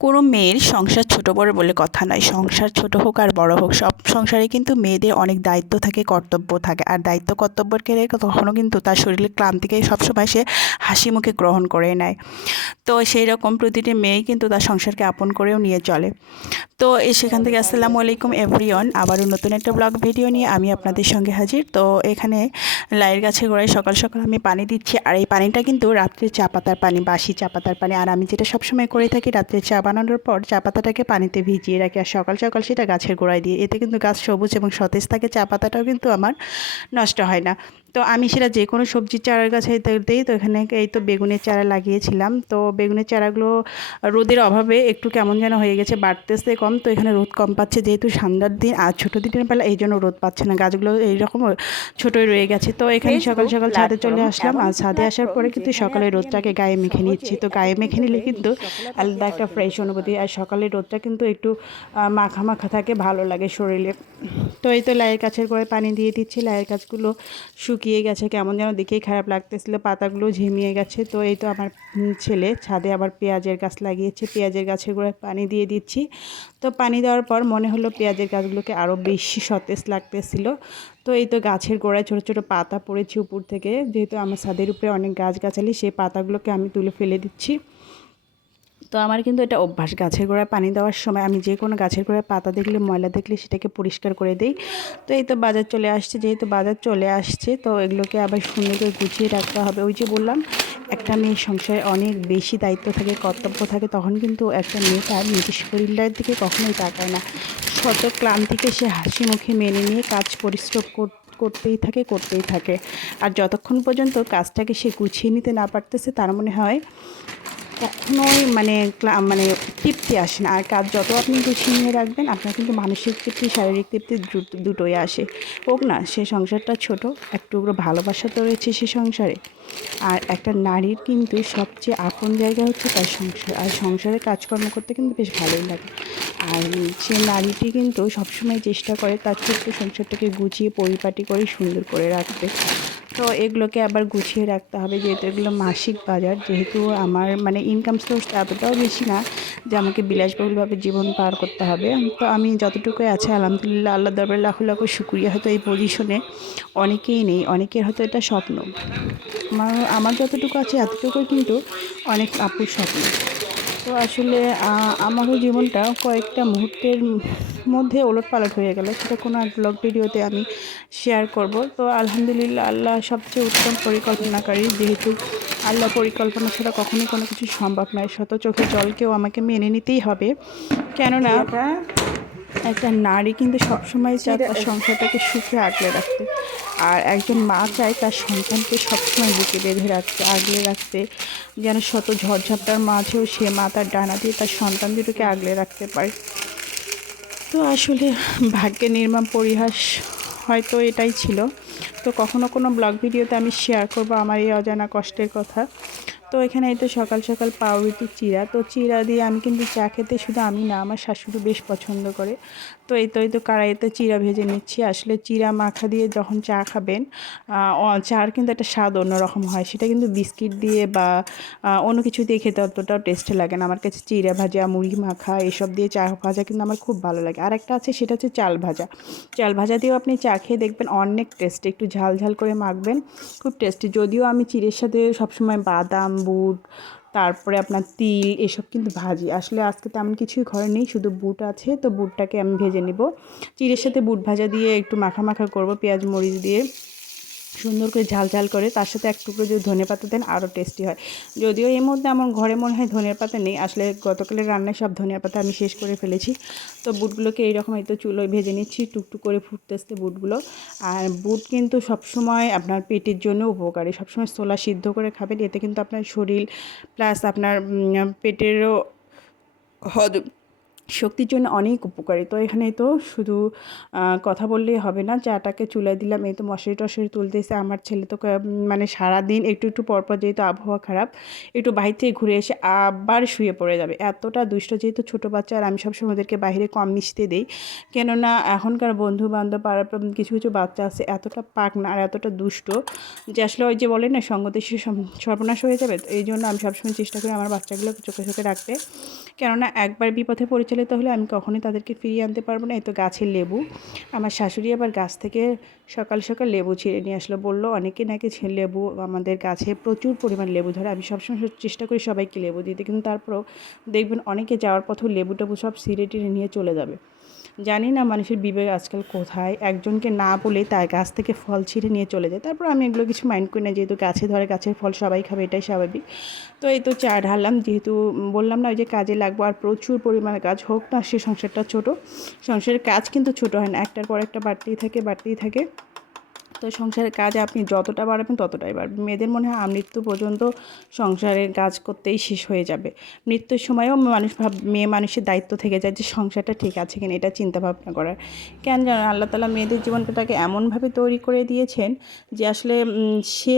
কোনো মেয়ের সংসার ছোট বড় বলে কথা নয়। সংসার ছোট হোক আর বড় হোক, সব সংসারে কিন্তু মেয়েদের অনেক দায়িত্ব থাকে, কর্তব্য থাকে। আর দায়িত্ব কর্তব্যকে রেখে কখনো কিন্তু তার শরীরের ক্লান্তিকে সবসময় সে হাসি মুখে গ্রহণ করে নেয়। তো সেই রকম প্রতিটি মেয়েই কিন্তু তার সংসারকে আপন করেও নিয়ে চলে। তো সেখান থেকে আসসালামু আলাইকুম এভরিওয়ান, আবারও নতুন একটা ব্লগ ভিডিও নিয়ে আমি আপনাদের সঙ্গে হাজির। তো এখানে লাইয়ের গাছের গোড়ায় সকাল সকাল আমি পানি দিচ্ছি। আর এই পানিটা কিন্তু রাত্রে চা পাতার পানি, বাসি চা পাতার পানি। আর আমি যেটা সবসময় করে থাকি, রাত্রে চা বানানোর পর চা পাতাটাকে পানিতে ভিজিয়ে রাখি আর সকাল সকাল সেটা গাছের গোড়ায় দিই। এতে কিন্তু গাছ সবুজ এবং সতেজ থাকে, চা পাতাটাও কিন্তু আমার নষ্ট হয় না। তো আমি সেটা যে কোনো সবজির চারার গাছে দিই। তো এখানে এই তো বেগুনের চারা লাগিয়েছিলাম। তো বেগুনের চারাগুলো রোদের অভাবে একটু কেমন যেন হয়ে গেছে, বাড়তেছে কম। তো এখানে রোদ কম পাচ্ছে যেহেতু ঠান্ডার দিন আর ছোটো দিনের বেলা, এই জন্য রোদ পাচ্ছে না, গাছগুলো এইরকম ছোটোই রয়ে গেছে। তো এখানে সকাল ফেসবুক সকাল ছাদে চলে প্ল্যাটফর্ম আসলাম। এমন আর একটি ছাদে আসার প্ল্যাটফর্ম পরে কিন্তু যেখানে সকালে আপনি রোদটাকে গায়ে মেখে নিচ্ছি। সহজে তো গায়ে মেখে একত্রিত নিলে হয়ে কিন্তু নিজের সফলতাকে আলাদা একটা অর্জন ফ্রেশ করতে অনুভূতি। পারেন। আর সকালের রোদটা কিন্তু একটু মাখা মাখা থাকে, ভালো লাগে শরীরে। তো এই তো লাইয়ের গাছের গোড়ায় পানি দিয়ে দিচ্ছি। লাইয়ের গাছগুলো শুকিয়ে গেছে, কেমন যেন দেখেই খারাপ লাগতেছিল, পাতাগুলো ঝিমিয়ে গেছে। তো এই তো আমার ছেলে ছাদে আবার পেঁয়াজের গাছ লাগিয়েছে, পেঁয়াজের গাছের গোড়ায় পানি দিয়ে দিচ্ছি। তো পানি দেওয়ার পর মনে হলো পেঁয়াজের গাছগুলোকে আরও বেশি সতেজ লাগতেছিল। তো এই তো গাছের গোড়ায় ছোটো ছোটো পাতা পড়েছে উপর থেকে, যেহেতু আমার ছাদের উপরে অনেক গাছগাছালি, সেই পাতাগুলোকে আমি তুলে ফেলে দিচ্ছি। তো আমার কিন্তু এটা অভ্যাস, গাছের গোড়ায় পানি দেওয়ার সময় আমি যে কোনো গাছের গোড়ায় পাতা দেখলে, ময়লা দেখলে সেটাকে পরিষ্কার করে দিই। তো এই তো বাজার চলে আসছে, যেহেতু বাজার চলে আসছে তো এগুলোকে আবার সুন্দর করে গুছিয়ে রাখতে হবে। ওই যে বললাম, একটা মেয়ের সংসারে অনেক বেশি দায়িত্ব থাকে, কর্তব্য থাকে, তখন কিন্তু একটা মেয়ে তার নিজের শরীরটার দিকে কখনোই তাকায় না। শত ক্লান্তিকে সে হাসি মুখে মেনে নিয়ে কাজ পরিশ্রম করতেই থাকে। আর যতক্ষণ পর্যন্ত কাজটাকে সে গুছিয়ে নিতে না পারতেছে, তার মনে হয় কখনোই মানে তৃপ্তি আসে না। আর কাজ যত আপনি গুছিয়ে নিয়ে রাখবেন, আপনার কিন্তু মানসিক তৃপ্তি, শারীরিক তৃপ্তি দুটোই আসে। হোক না সে সংসারটা ছোট, একটু ভালোবাসা তো রয়েছে সে সংসারে। আর একটা নারীর কিন্তু সবচেয়ে আপন জায়গা হচ্ছে তার সংসার। আর সংসারে কাজকর্ম করতে কিন্তু বেশ ভালোই লাগে। আর সে নারীটি কিন্তু সবসময় চেষ্টা করে তার ছোট্ট সংসারটাকে গুছিয়ে পরিপাটি করে সুন্দর করে রাখতে। তো এগুলোকে আবার গুছিয়ে রাখতে হবে, যেহেতু এগুলো মাসিক বাজার। যেহেতু আমার ইনকাম সোর্স এতটাও বেশি না যে আমাকে বিলাসবহুলভাবে জীবন পার করতে হবে। তো আমি যতটুকু আছে আলহামদুলিল্লাহ, আল্লাহ দরবারে লাখ লাখ শুকরিয়া। হয়তো এই পজিশনে অনেকেই নেই, অনেকের হয়তো এটা স্বপ্ন। আমার আমার যতটুকু আছে এতটুকুই কিন্তু অনেক আপুর স্বপ্ন। তো আসলে আমারও জীবনটা কয়েকটা মুহূর্তের মধ্যে ওলটপালট হয়ে গেল, সেটা কোনো এক ব্লগ ভিডিওতে আমি শেয়ার করব। তো আলহামদুলিল্লাহ, আল্লাহ সবচেয়ে উত্তম পরিকল্পনাকারী। যেহেতু আল্লাহ পরিকল্পনা ছাড়া কখনোই কোনো কিছু সম্ভব নয়, শত চোখে জলকেও আমাকে মেনে নিতেই হবে। কেননা একটা নারী কিন্তু সবসময় চায় তার সংসারটাকে সুখে আগলে রাখতে। আর একজন মা চায় তার সন্তানকে সবসময় বুকে বেঁধে রাখতে, আগলে রাখতে, যেন শত ঝড়ঝাপটার মাঝেও সে মা তার ডানা দিয়ে তার সন্তান দুটোকে আগলে রাখতে পারে। তো আসলে ভাগ্যের নির্মম পরিহাস হয়তো এটাই ছিল। তো কখনো কোনো ব্লগ ভিডিওতে আমি শেয়ার করব আমার এই অজানা কষ্টের কথা। তো এখানে এই তো সকাল সকাল পাউরুটি চিড়া, তো চিড়া দিয়ে আমি কিন্তু চা খেতে শুধু আমি না, আমার শাশুড়ি বেশ পছন্দ করে। তো এই তো কড়াইতে চিড়া ভেজে নিচ্ছি। আসলে চিড়া মাখা দিয়ে যখন চা খাবেন, চার কিন্তু একটা স্বাদ অন্যরকম হয়। সেটা কিন্তু বিস্কিট দিয়ে বা অন্য কিছু দিয়ে খেতে অতটাও টেস্ট লাগে না। আমার কাছে চিড়া ভাজা, মুড়ি মাখা এসব দিয়ে চা ভাজা কিন্তু আমার খুব ভালো লাগে। আর একটা আছে, সেটা হচ্ছে চাল ভাজা। চাল ভাজা দিয়েও আপনি চা খেয়ে দেখবেন অনেক টেস্টি, একটু ঝাল ঝাল করে মাখবেন, খুব টেস্টি। যদিও আমি চিড়ের সাথে সবসময় বাদাম, বুট, তারপরে আপনার তিল এসব কিন্তু ভাজি। আসলে আজকে তেমন কিছুই ঘরে নেই, শুধু বুট আছে, তো বুটটাকে আমি ভেজে নেব। চিড়ের সাথে বুট ভাজা দিয়ে একটু মাখা মাখা করব, পেঁয়াজ মরিচ দিয়ে সুন্দর করে ঝাল ঝাল করে। তার সাথে এক টুকরো যদি ধনেপাতা দেন আরও টেস্টি হয়। যদিও এর মধ্যে আমার ঘরে মনে হয় ধনের পাতা নেই, আসলে গতকালের রান্নায় সব ধনিয়া পাতা আমি শেষ করে ফেলেছি। তো বুটগুলোকে এইরকম এই তো চুলোয় ভেজে নিচ্ছি, টুকটুক করে ফুটতেছে বুটগুলো। আর বুট কিন্তু সবসময় আপনার পেটের জন্য উপকারী। সবসময় ছোলা সিদ্ধ করে খাবেন, এতে কিন্তু আপনার শরীর প্লাস আপনার পেটেরও হজম শক্তির জন্য অনেক উপকারী। তো এখানে তো শুধু কথা বললেই হবে না, চাটাকে চুলায় দিলাম। এই তো মশারি টশারি তুলতেছে। আমার ছেলে তো মানে সারাদিন একটু একটু পরপর, যেহেতু আবহাওয়া খারাপ, একটু বাহির থেকে ঘুরে এসে আবার শুয়ে পড়ে যাবে। এতটা দুষ্ট, যেহেতু ছোটো বাচ্চা, আর আমি সবসময় ওদেরকে বাইরে কম মিশতে দিই। কেননা এখনকার বন্ধু বান্ধব পাড়ার কিছু কিছু বাচ্চা আছে এতটা পাকনা আর এতটা দুষ্ট, যে আসলে ওই যে বলে না, সঙ্গতে সে সর্বনাশ হয়ে যাবে। তো এই জন্য আমি সবসময় চেষ্টা করি আমার বাচ্চাগুলোকে চোখে চোখে রাখতে। কেননা একবার বিপথে পরিচালিত হলে আমি কখনোই তাদেরকে ফিরিয়ে আনতে পারবো না। এই তো গাছের লেবু, আমার শাশুড়ি আবার গাছ থেকে সকাল সকাল লেবু ছিঁড়ে নিয়ে আসলো। বললো অনেকে নাকি লেবু, আমাদের গাছে প্রচুর পরিমাণ লেবু ধরে। আমি সবসময় চেষ্টা করি সবাইকে লেবু দিতে, কিন্তু তারপরেও দেখবেন অনেকে যাওয়ার পথেও লেবু টেবু সব ছিঁড়ে টিড়ে নিয়ে চলে যাবে। জানি না মানুষের বিবেক আজকাল কোথায়, একজনকে না বলে তার গাছ থেকে ফল ছিঁড়ে নিয়ে চলে যায়। তারপর আমি এগুলো কিছু মাইন্ড করি না, যেহেতু গাছে ধরে, গাছের ফল সবাই খাবে, এটাই স্বাভাবিক। তো এই তো চা ঢাললাম, যেহেতু বললাম না ওই যে কাজে লাগবো, আর প্রচুর পরিমাণে কাজ হোক না সে সংসারটা ছোট, সংসারের কাজ কিন্তু ছোট হয় না, একটার পর একটা বাড়তেই থাকে বাড়তেই থাকে। তো সংসারের কাজ আপনি যতটা বাড়াবেন ততটাই বাড়বে। মেয়েদের মনে হয় মৃত্যু পর্যন্ত সংসারের কাজ করতেই শেষ হয়ে যাবে। মৃত্যুর সময়ও মেয়ে মানুষের দায়িত্ব থেকে যায় যে সংসারটা ঠিক আছে কিনা, এটা চিন্তা ভাবনা করার। কেন জানেন, আল্লাহ তাআলা মেয়েদের জীবনটাকে এমনভাবে তৈরি করে দিয়েছেন যে আসলে সে